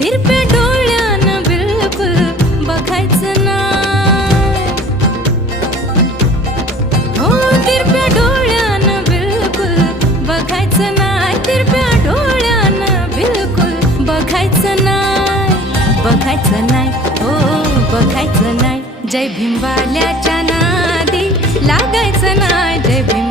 तिरप्या डोळ्यानं बिलकुल बघायचं नाही. हो तिरप्या डोळ्यानं बिलकुल बघायचं नाही. तिरप्या डोळ्यानं बिलकुल बघायचं नाही. बघायचं नाही, हो बघायचं नाही. जय भीम वाल्याच्या नादी लागायचं नाही. जय भीम